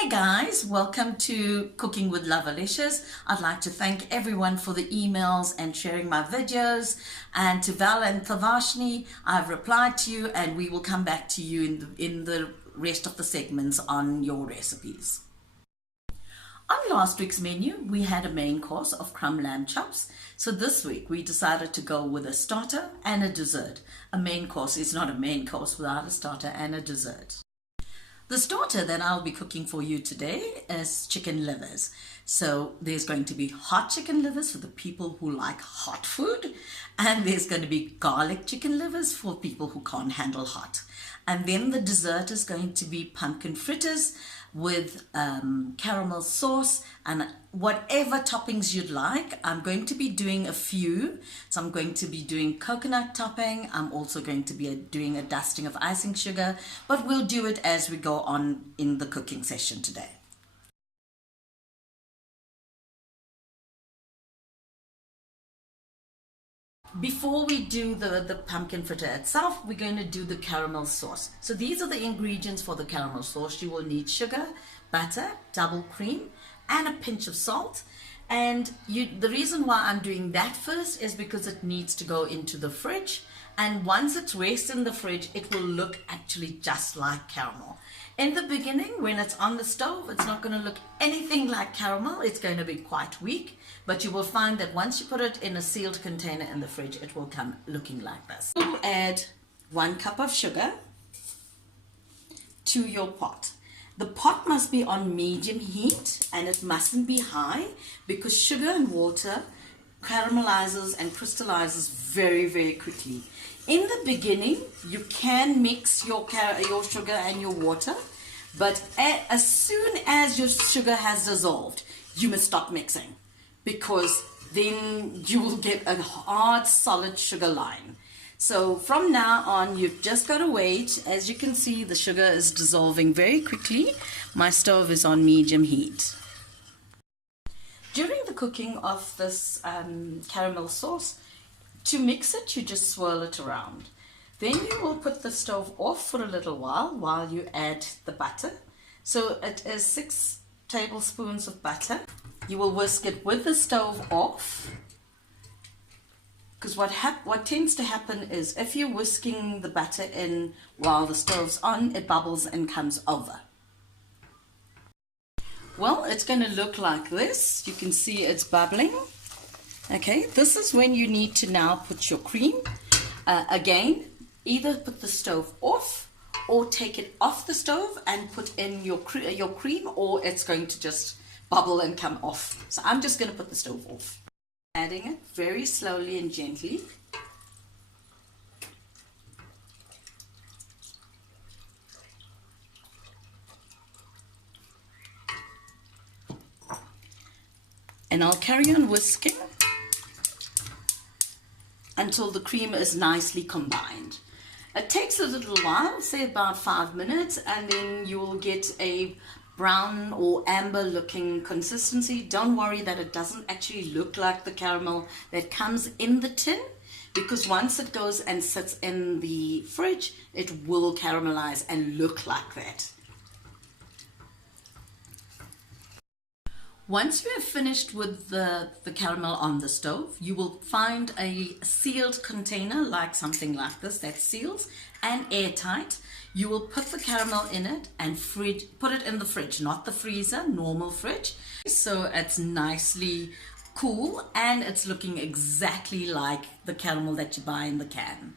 Hey guys, welcome to Cooking with Lovalicious. I'd like to thank everyone for the emails and sharing my videos. And to Val and Thavashni, I've replied to you and we will come back to you in the rest of the segments on your recipes. On last week's menu, we had a main course of crumb lamb chops. So this week we decided to go with a starter and a dessert. A main course is not a main course without a starter and a dessert. The starter that I'll be cooking for you today is chicken livers. So there's going to be hot chicken livers for the people who like hot food, and there's going to be garlic chicken livers for people who can't handle hot. And then the dessert is going to be pumpkin fritters with caramel sauce and whatever toppings you'd like. I'm going to be doing a few. So I'm going to be doing coconut topping. I'm also going to be doing a dusting of icing sugar, but we'll do it as we go on in the cooking session today. Before we do the pumpkin fritter itself, we're going to do the caramel sauce. So these are the ingredients for the caramel sauce. You will need sugar, butter, double cream, and a pinch of salt. And the reason why I'm doing that first is because it needs to go into the fridge. And once it rests in the fridge, it will look actually just like caramel. In the beginning, when it's on the stove, it's not going to look anything like caramel. It's going to be quite weak, but you will find that once you put it in a sealed container in the fridge, it will come looking like this. You add 1 cup of sugar to your pot. The pot must be on medium heat and it mustn't be high because sugar and water caramelizes and crystallizes very, very quickly. In the beginning, you can mix your sugar and your water, but as soon as your sugar has dissolved, you must stop mixing because then you will get a hard, solid sugar line. So from now on, you've just got to wait. As you can see, the sugar is dissolving very quickly. My stove is on medium heat. During the cooking of this caramel sauce, to mix it, you just swirl it around. Then you will put the stove off for a little while you add the butter. So it is 6 tablespoons of butter. You will whisk it with the stove off. Because what tends to happen is if you're whisking the butter in while the stove's on, it bubbles and comes over. Well, it's going to look like this. You can see it's bubbling. Okay, this is when you need to now put your cream. Again, either put the stove off or take it off the stove and put in your cream, or it's going to just bubble and come off. So I'm just going to put the stove off. Adding it very slowly and gently. And I'll carry on whisking until the cream is nicely combined. It takes a little while, say about 5 minutes, and then you will get a brown or amber looking consistency. Don't worry that it doesn't actually look like the caramel that comes in the tin, because once it goes and sits in the fridge, it will caramelize and look like that. Once you have finished with the caramel on the stove, you will find a sealed container, like something like this, that seals and airtight. You will put the caramel in it and put it in the fridge, not the freezer, normal fridge. So it's nicely cool and it's looking exactly like the caramel that you buy in the can.